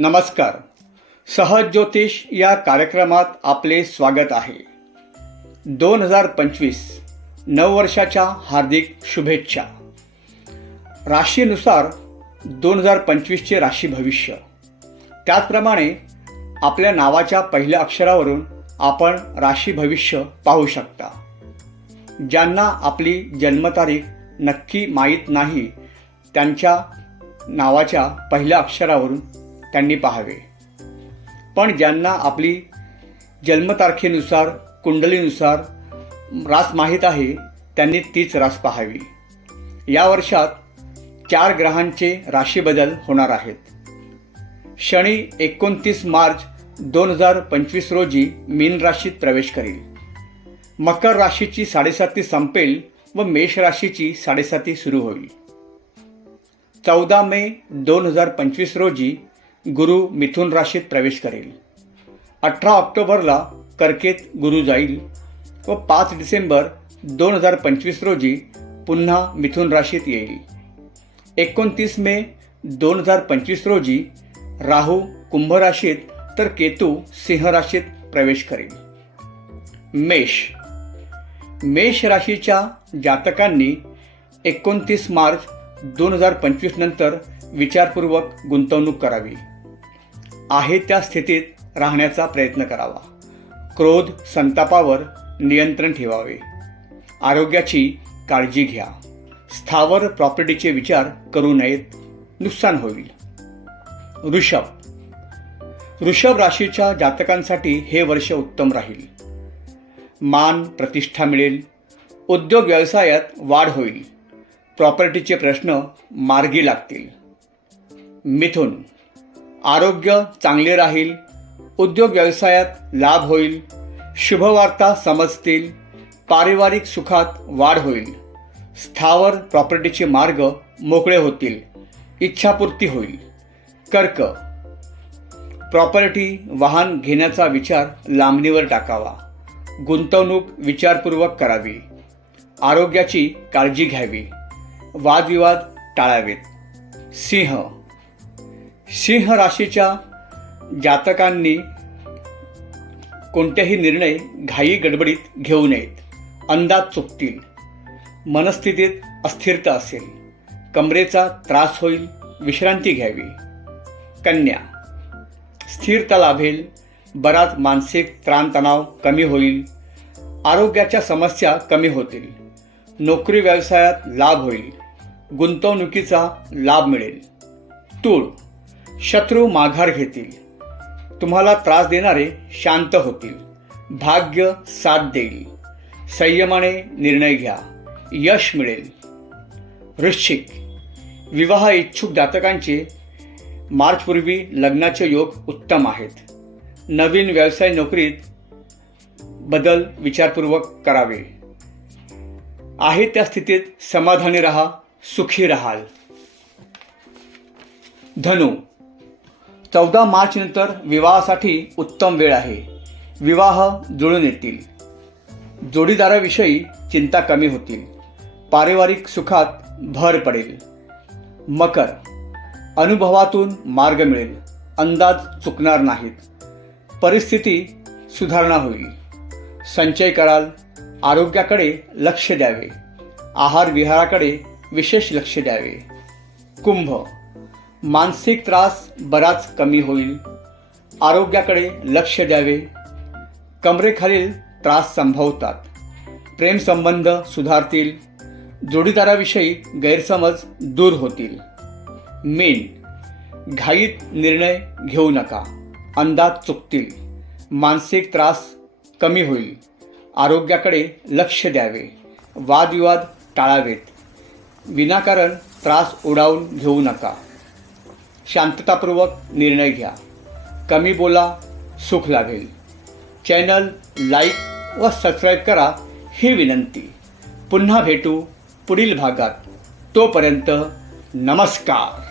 नमस्कार. सहज ज्योतिष या कार्यक्रमात आपले स्वागत आहे. दोन हजार पंचवीस नववर्षाच्या हार्दिक शुभेच्छा. राशीनुसार दोन हजार पंचवीसचे राशी भविष्य. त्याचप्रमाणे आपल्या नावाच्या पहिल्या अक्षरावरून आपण राशी भविष्य पाहू शकता. ज्यांना आपली जन्मतारीख नक्की माहीत नाही त्यांच्या नावाच्या पहिल्या अक्षरावरून त्यांनी पाहावे. पण ज्यांना आपली जन्मतारखेनुसार कुंडलीनुसार रास माहीत आहे त्यांनी तीच रास पाहावी. या वर्षात चार ग्रहांचे राशी बदल होणार आहेत. शनी एकोणतीस मार्च दोन हजार पंचवीस रोजी मीन राशीत प्रवेश करेल. मकर राशीची साडेसाती संपेल व मेष राशीची साडेसाती सुरू होईल. चौदा मे दोन हजार पंचवीस रोजी गुरु मिथुन राशीत प्रवेश करेल. अठरा ऑक्टोबरला कर्केत गुरु जाईल व पाच डिसेंबर दोन हजार पंचवीस रोजी पुन्हा मिथुन राशीत येईल. एकोणतीस मे दोन हजार पंचवीस रोजी राहू कुंभ राशीत तर केतू सिंह राशीत प्रवेश करेल. मेष. मेष राशीच्या जातकांनी एकोणतीस मार्च दोन हजार पंचवीस नंतर विचारपूर्वक गुंतवणूक करावी. आहे त्या स्थितीत राहण्याचा प्रयत्न करावा. क्रोध संतापावर नियंत्रण ठेवावे. आरोग्याची काळजी घ्या. स्थावर प्रॉपर्टीचे विचार करू नयेत. नुकसान होईल. वृषभ ऋषभ राशीच्या जातकांसाठी हे वर्ष उत्तम राहील. मान प्रतिष्ठा मिळेल. उद्योग व्यवसायात वाढ होईल. प्रॉपर्टीचे प्रश्न मार्गी लागतील. मिथुन. आरोग्य चांगले राहील उद्योग व्यवसायात लाभ होईल शुभवार्ता समजतील पारिवारिक सुखात वाढ होईल स्थावर प्रॉपर्टीचे मार्ग मोकळे होतील इच्छापूर्ती होईल. कर्क प्रॉपर्टी वाहन घेण्याचा विचार लांबणीवर टाकावा गुंतवणूक विचारपूर्वक करावी आरोग्याची काळजी घ्यावी वादविवाद टाळावेत. सिंह सिंह राशीच्या जातकांनी कोणतेही निर्णय घाई गडबडीत घेऊ नयेत. अंदाज चुकतील. मनस्थितीत अस्थिरता असेल. कमरेचा त्रास होईल. विश्रांती घ्यावी. कन्या. स्थिरता लाभेल. बराच मानसिक ताणतणाव कमी होईल. आरोग्याच्या समस्या कमी होतील. नोकरी व्यवसायात लाभ होईल. गुंतवणुकीचा लाभ मिळेल. तूळ. शत्रू माघार घेतील. तुम्हाला त्रास देणारे शांत होतील. भाग्य साथ देईल. संयमाने निर्णय घ्या. यश मिळेल. वृश्चिक. विवाह इच्छुक जातकांचे मार्चपूर्वी लग्नाचे योग उत्तम आहेत. नवीन व्यवसाय नोकरीत बदल विचारपूर्वक करावे. आहे त्या स्थितीत समाधानी राहा सुखी राहाल. धनु. चौदा मार्च नंतर विवाहासाठी उत्तम वेळ आहे. विवाह जुळून येतील. जोडीदाराविषयी चिंता कमी होतील. पारिवारिक सुखात भर पडेल. मकर. अनुभवातून मार्ग मिळेल. अंदाज चुकणार नाहीत. परिस्थिती सुधारणा होईल. संचय कराल. आरोग्याकडे लक्ष द्यावे. आहार विहाराकडे विशेष लक्ष द्यावे. कुंभ. मानसिक त्रास बराच कमी होईल. आरोग्याकडे लक्ष द्यावे. कमरेखालील त्रास संभवतात. प्रेमसंबंध सुधारतील. जोडीदाराविषयी गैरसमज दूर होतील. मेन घाईत निर्णय घेऊ नका. अंदाज चुकतील. मानसिक त्रास कमी होईल. आरोग्याकडे लक्ष द्यावे. वादविवाद टाळावेत. विनाकारण त्रास उडावून घेऊ नका. शांततापूर्वक निर्णय घ्या. कमी बोला सुख लाभेल चॅनल लाईक व सबस्क्राईब करा ही विनंती. पुन्हा भेटू पुढील भागात. तोपर्यंत नमस्कार.